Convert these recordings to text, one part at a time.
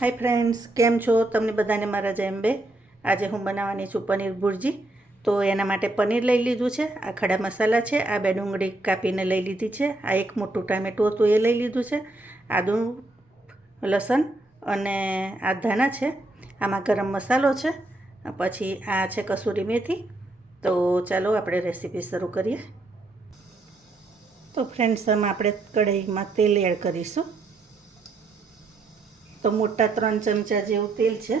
Hi friends, કેમ છો? તમને બધાને મારા જય અંબે. આજે હું બનાવવાની છું પનીર ભુરજી. તો એના માટે પનીર લઈ લીધું છે, આ ખડા મસાલા છે, આ 2 ડુંગળી કાપીને લઈ લીધી છે, આ 1 મોટું ટામેટું હતું એ લઈ લીધું છે, આદું, લસણ અને આ ધાણા છે, આમાં ગરમ મસાલો છે, પછી આ છે કસૂરી મેથી. તો ચાલો આપણે રેસીપી શરૂ કરીએ. તો ફ્રેન્ડ્સ, આમાં આપણે કઢાઈમાં તેલ એડ કરીશું. તો મોટા 3 ચમચા જેવું તેલ છે.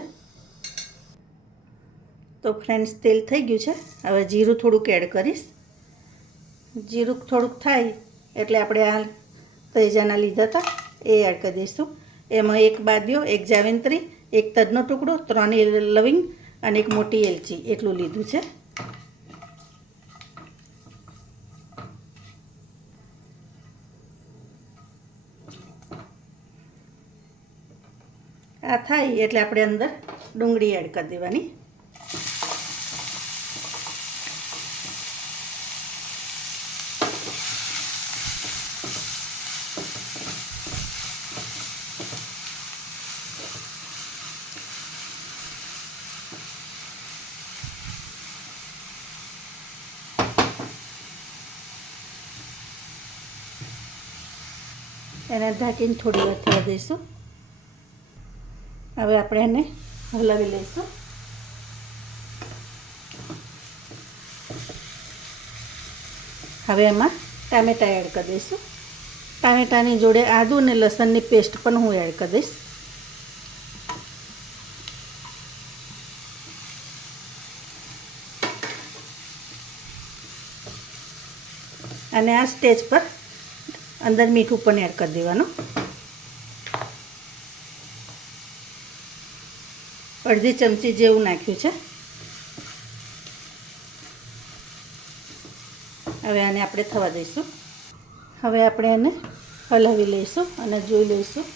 તો ફ્રેન્ડ્સ, તેલ થઈ ગયું છે. હવે જીરું થોડુંક એડ કરીશ. જીરું થોડુંક થાય એટલે આપણે આ તૈજાના લીધા હતા એ એડ કરી દઈશું. એમાં 1 બાદિયો, 1 જાવિત્રી, 1 તજનો ટુકડો, 3 લવિંગ અને 1 મોટી એલચી એટલું લીધું છે. આ થાય એટલે આપણે અંદર ડુંગળી એડ કરી દેવાની. એને ઢાંકીને થોડી વાર થવા દઈશું. હવે આપણે એને હલાવી લઈશું. હવે એમાં ટામેટાં એડ કરી દઈશું. ટામેટાની જોડે આદું અને લસણની પેસ્ટ પણ હું એડ કરી દઈશ. અને આ સ્ટેજ પર અંદર મીઠું પણ એડ કરી દેવાનું. અડધી ચમચી જેવું નાખ્યું છે. હવે આને આપણે થવા દઈશું. હવે આપણે એને હલાવી લઈશું અને જોઈ લઈશું.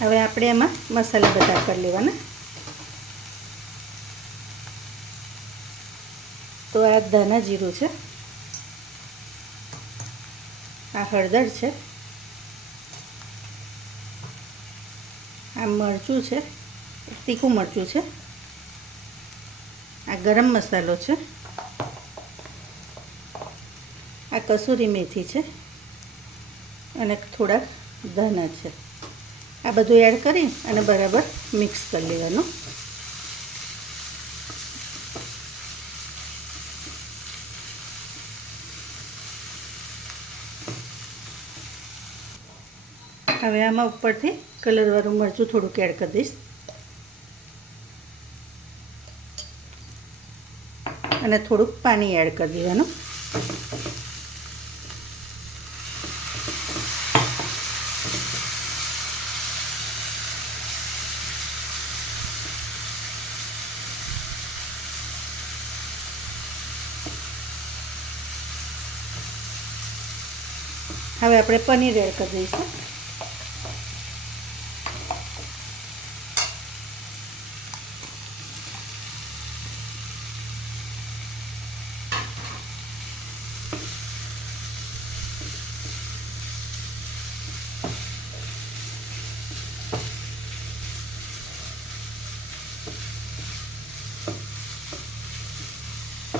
હવે આપણે એમાં મસાલા બધા કરી લેવાના. તો આ ધાણા જીરું છે, આ હળદર છે, આ મરચું છે, તીખું મરચું છે, આ ગરમ મસાલો છે, આ કસૂરી મેથી છે અને થોડા ધાણા છે. આ બધું એડ કરી અને બરાબર મિક્સ કરી લેવાનું. હવે આમાં ઉપરથી કલરવાળું મરચું થોડુંક એડ કરી દઈશ અને થોડુંક પાણી એડ કરી દેવાનું. હવે આપણે પનીર એડ કરી દઈશું.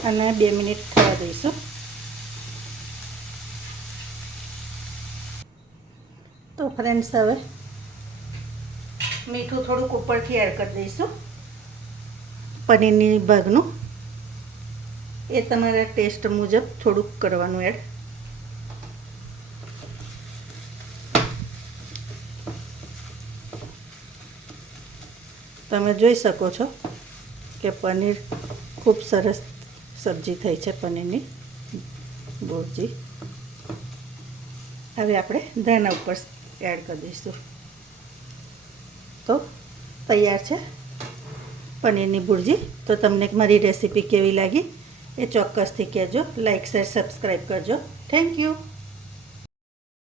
અને 2 મિનિટ થવા દઈશું. તો ફ્રેન્ડ્સ, હવે મીઠું થોડુંક ઉપરથી એડ કરી દઈશું. પનીરની ભાગનું એ તમારા ટેસ્ટ મુજબ થોડુંક કરવાનું એડ. તમે જોઈ શકો છો કે પનીર ખૂબ સરસ સબ્જી થઈ છે, પનીરની ભુરજી. હવે આપણે ધાણા ઉપર એડ કરી દઈશું. તો તૈયાર છે પનીરની ભુરજી. તો તમને મારી રેસીપી કેવી લાગી એ ચોક્કસથી કહેજો. લાઈક, શેર, સબસ્ક્રાઈબ કરજો. Thank you.